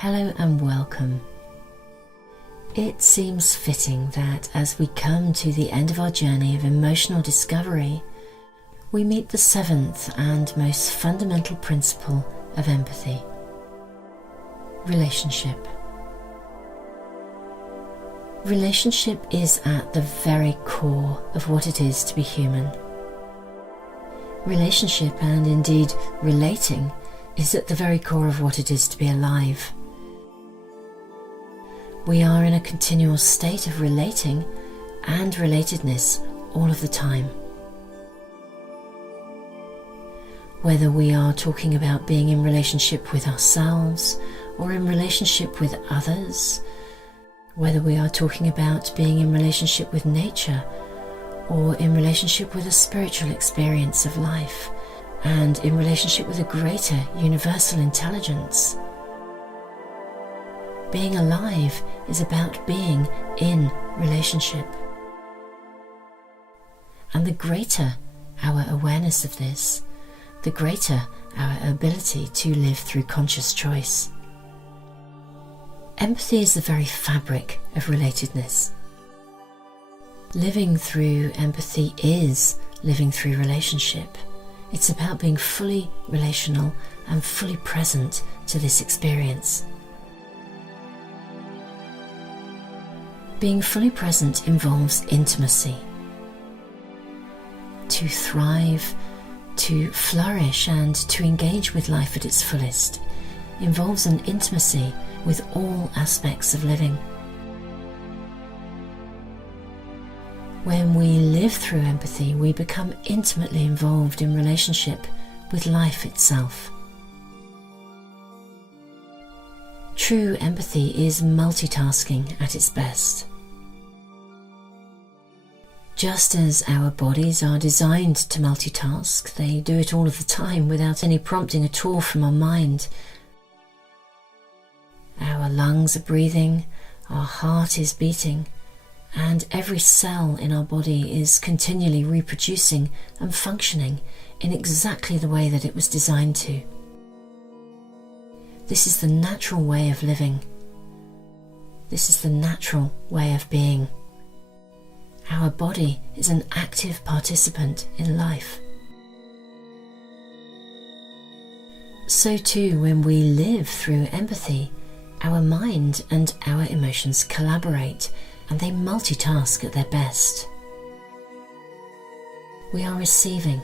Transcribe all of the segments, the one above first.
Hello and welcome. It seems fitting that as we come to the end of our journey of emotional discovery, we meet the seventh and most fundamental principle of empathy: relationship. Relationship is at the very core of what it is to be human. Relationship, and indeed relating, is at the very core of what it is to be alive. We are in a continual state of relating and relatedness all of the time. Whether we are talking about being in relationship with ourselves or in relationship with others, whether we are talking about being in relationship with nature or in relationship with a spiritual experience of life and in relationship with a greater universal intelligence. Being alive is about being in relationship. And the greater our awareness of this, the greater our ability to live through conscious choice. Empathy is the very fabric of relatedness. Living through empathy is living through relationship. It's about being fully relational and fully present to this experience. Being fully present involves intimacy. To thrive, to flourish, and to engage with life at its fullest involves an intimacy with all aspects of living. When we live through empathy, we become intimately involved in relationship with life itself. True empathy is multitasking at its best. Just as our bodies are designed to multitask, they do it all of the time without any prompting at all from our mind. Our lungs are breathing, our heart is beating, and every cell in our body is continually reproducing and functioning in exactly the way that it was designed to. This is the natural way of living. This is the natural way of being. Our body is an active participant in life. So too, when we live through empathy, our mind and our emotions collaborate and they multitask at their best. We are receiving.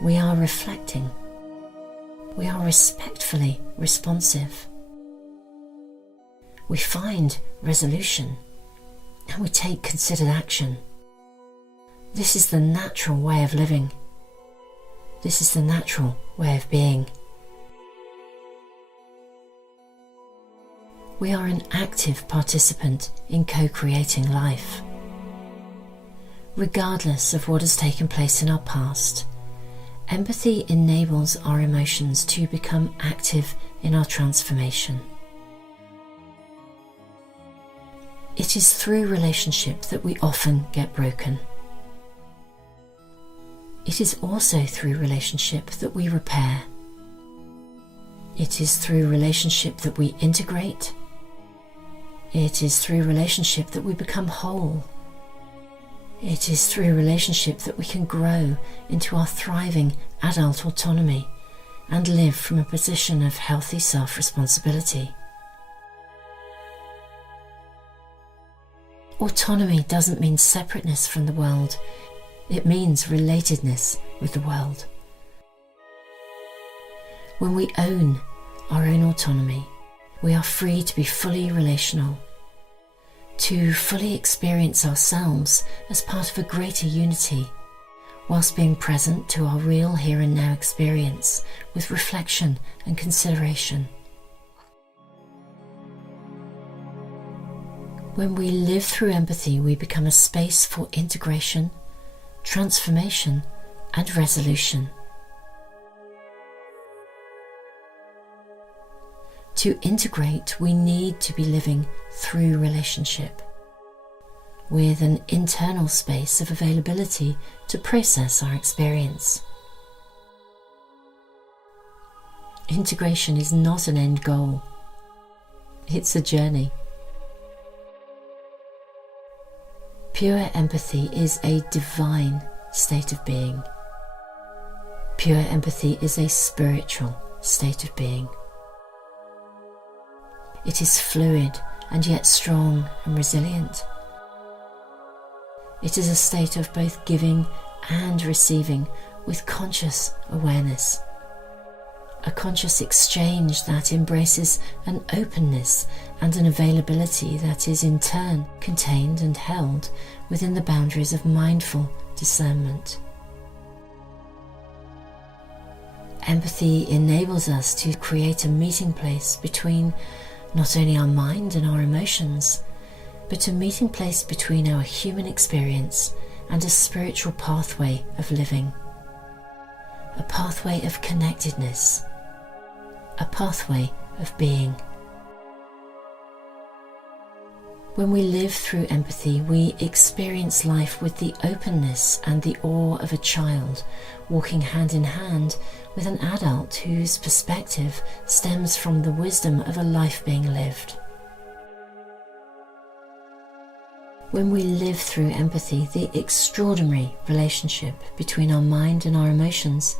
We are reflecting. We are respectfully responsive. We find resolution. And we take considered action. This is the natural way of living. This is the natural way of being. We are an active participant in co-creating life. Regardless of what has taken place in our past, empathy enables our emotions to become active in our transformation. It is through relationship that we often get broken. It is also through relationship that we repair. It is through relationship that we integrate. It is through relationship that we become whole. It is through relationship that we can grow into our thriving adult autonomy and live from a position of healthy self-responsibility. Autonomy doesn't mean separateness from the world. It means relatedness with the world. When we own our own autonomy, we are free to be fully relational, to fully experience ourselves as part of a greater unity, whilst being present to our real here and now experience with reflection and consideration. When we live through empathy, we become a space for integration, transformation, and resolution. To integrate, we need to be living through relationship, with an internal space of availability to process our experience. Integration is not an end goal, It's a journey. Pure empathy is a divine state of being. Pure empathy is a spiritual state of being. It is fluid and yet strong and resilient. It is a state of both giving and receiving with conscious awareness. A conscious exchange that embraces an openness and an availability that is in turn contained and held within the boundaries of mindful discernment. Empathy enables us to create a meeting place between not only our mind and our emotions, but a meeting place between our human experience and a spiritual pathway of living. A pathway of connectedness. A pathway of being. When we live through empathy, we experience life with the openness and the awe of a child, walking hand in hand with an adult whose perspective stems from the wisdom of a life being lived. When we live through empathy, the extraordinary relationship between our mind and our emotions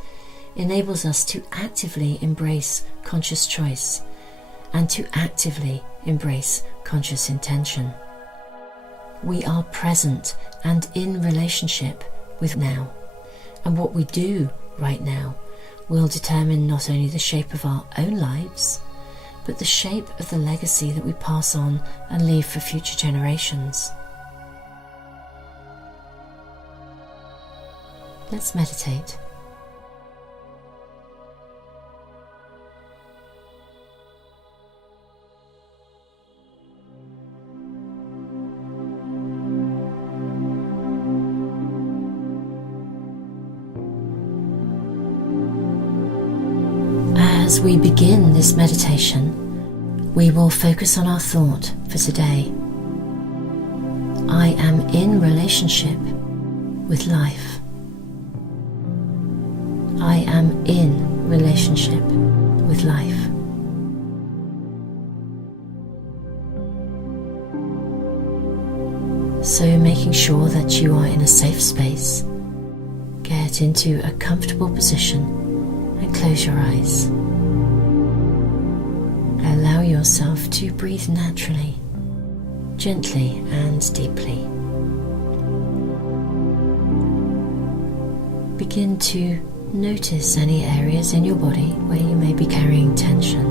enables us to actively embrace conscious choice and to actively embrace conscious intention. We are present and in relationship with now, and what we do right now will determine not only the shape of our own lives, but the shape of the legacy that we pass on and leave for future generations. Let's meditate. As we begin this meditation, we will focus on our thought for today. I am in relationship with life. I am in relationship with life. So making sure that you are in a safe space, get into a comfortable position and close your eyes. Allow yourself to breathe naturally, gently and deeply. Begin to notice any areas in your body where you may be carrying tension.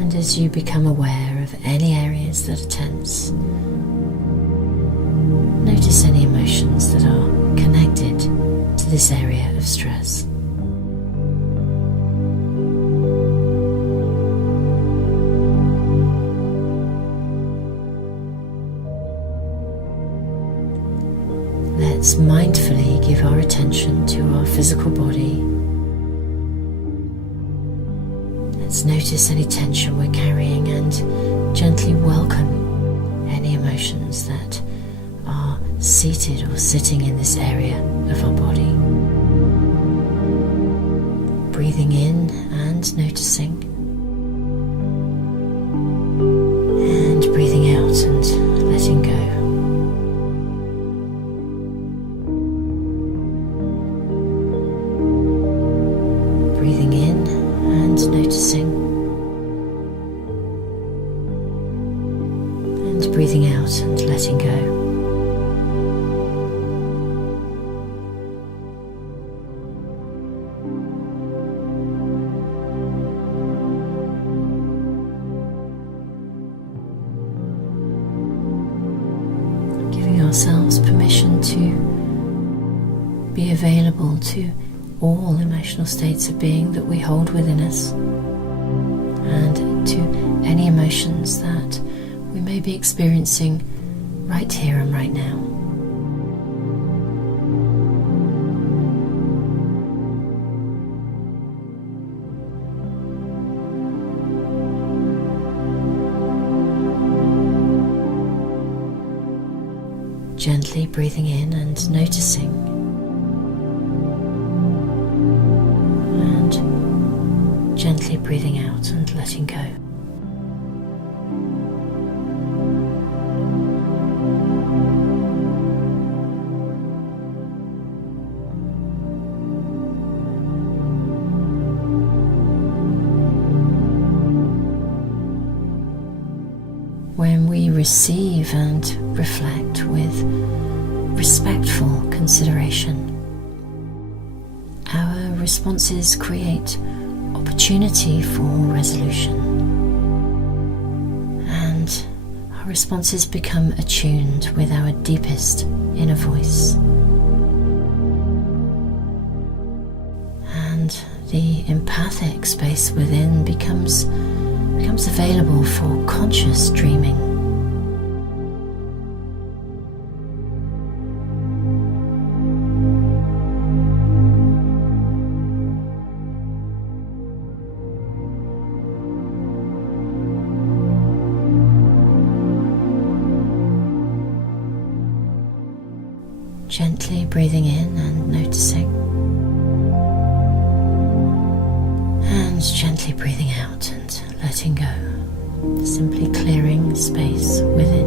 And as you become aware of any areas that are tense, notice any emotions that are connected to this area of stress. Let's mindfully give our attention to our physical body. Let's notice any tension we're carrying and gently welcome any emotions that are seated or sitting in this area of our body. Breathing in and noticing, and breathing out and letting go. Breathing in and noticing, and breathing out and letting go. Giving ourselves permission to be available to all emotional states of being that we hold within us, and to any emotions that we may be experiencing right here and right now. Gently breathing in and noticing, and gently breathing out. out and letting go. When we receive and reflect with respectful consideration, our responses create opportunity for resolution, and our responses become attuned with our deepest inner voice. And the empathic space within becomes available for conscious dreaming. Gently breathing in and noticing, and gently breathing out and letting go, simply clearing space within.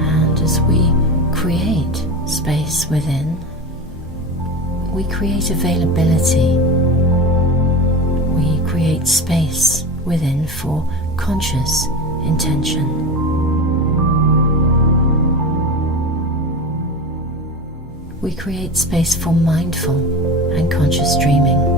And as we create space within, we create availability. We create space within for conscious intention. We create space for mindful and conscious dreaming.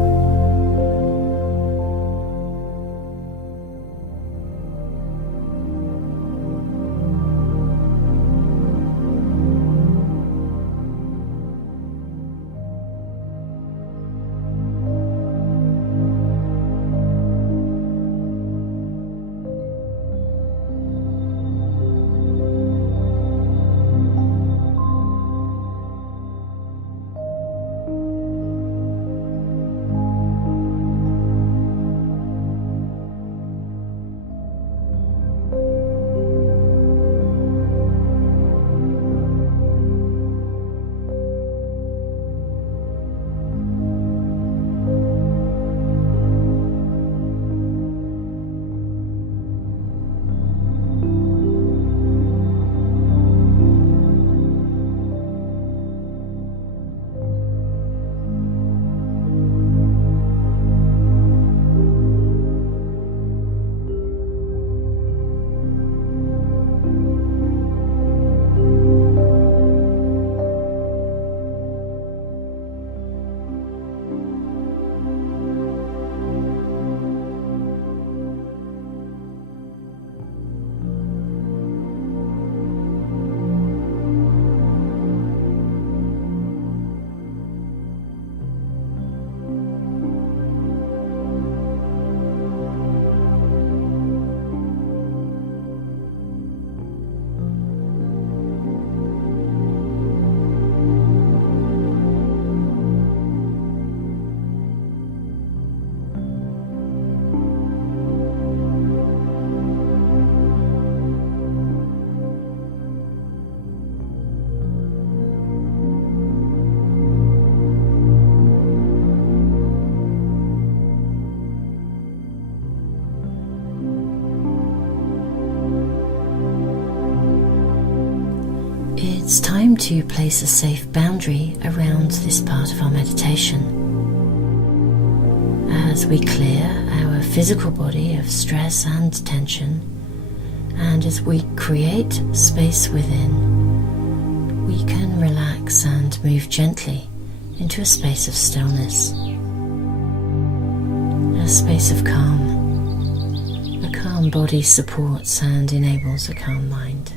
It's time to place a safe boundary around this part of our meditation. As we clear our physical body of stress and tension, and as we create space within, we can relax and move gently into a space of stillness, a space of calm. A calm body supports and enables a calm mind.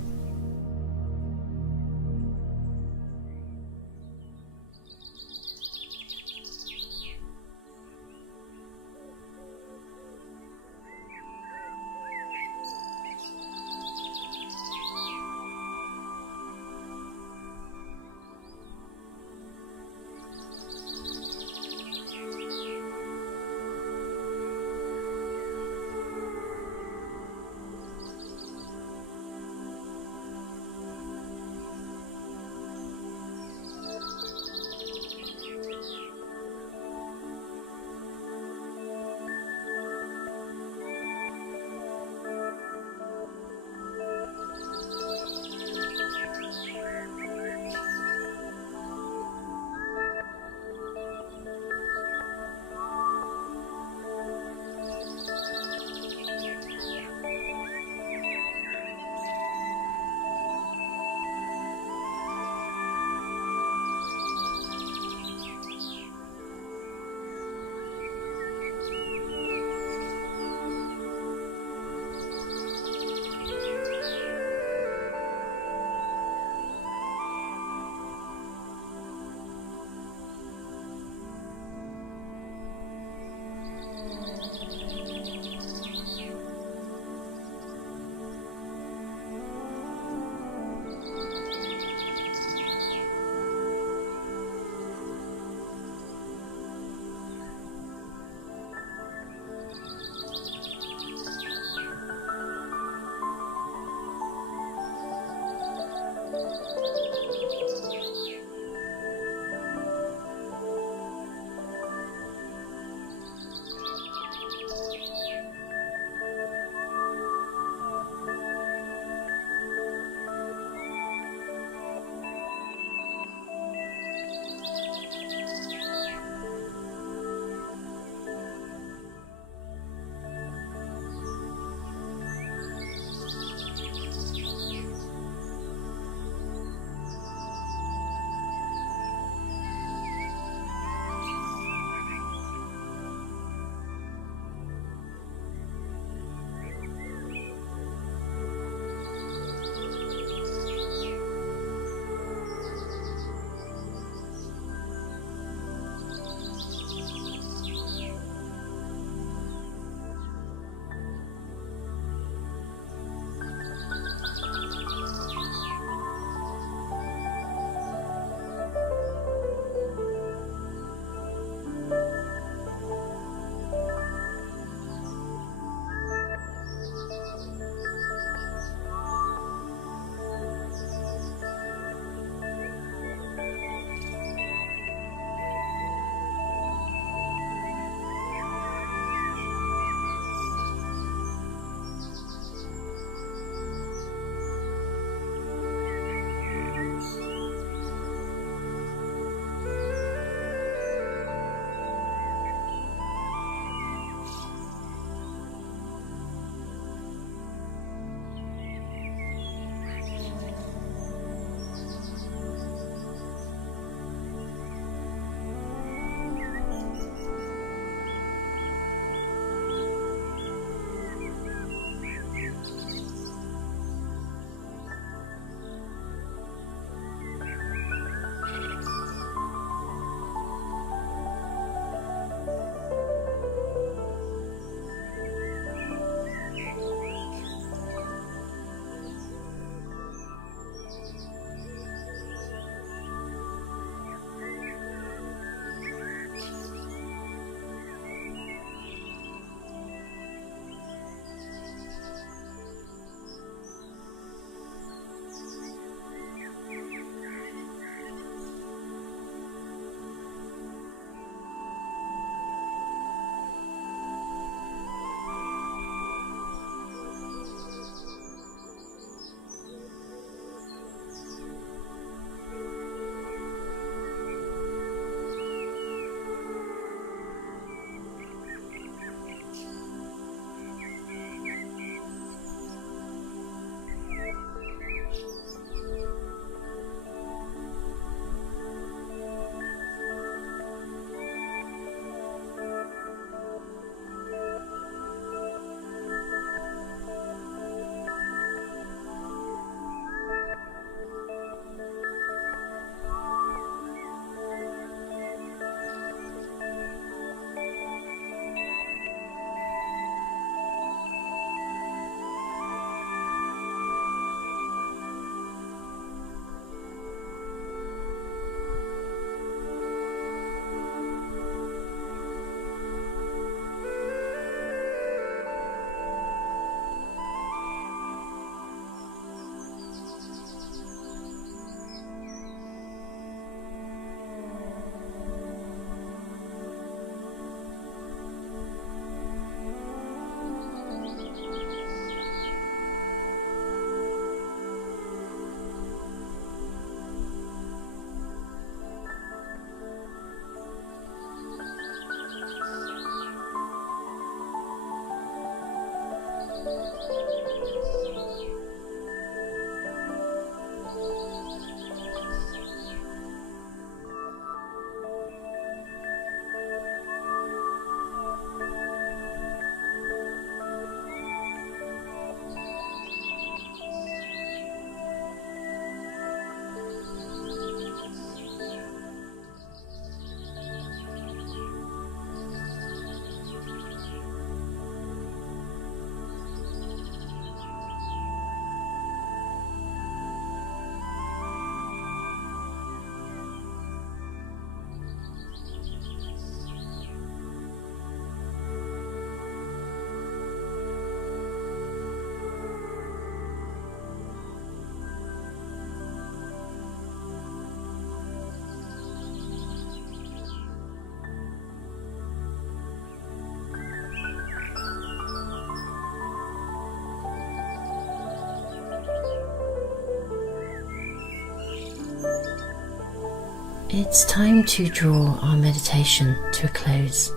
It's time to draw our meditation to a close.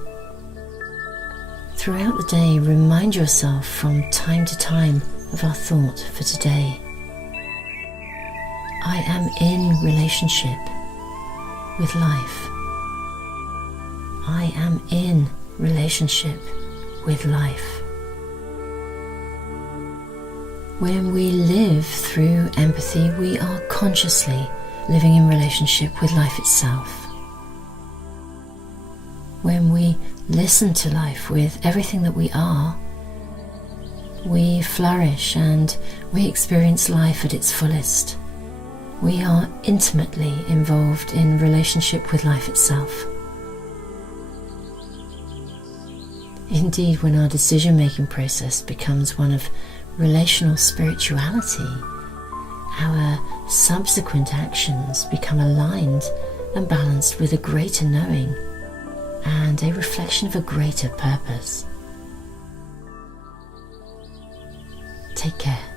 Throughout the day, remind yourself from time to time of our thought for today. I am in relationship with life. I am in relationship with life. When we live through empathy, we are consciously living in relationship with life itself. When we listen to life with everything that we are, we flourish and we experience life at its fullest. We are intimately involved in relationship with life itself. Indeed, when our decision-making process becomes one of relational spirituality, our subsequent actions become aligned and balanced with a greater knowing and a reflection of a greater purpose. Take care.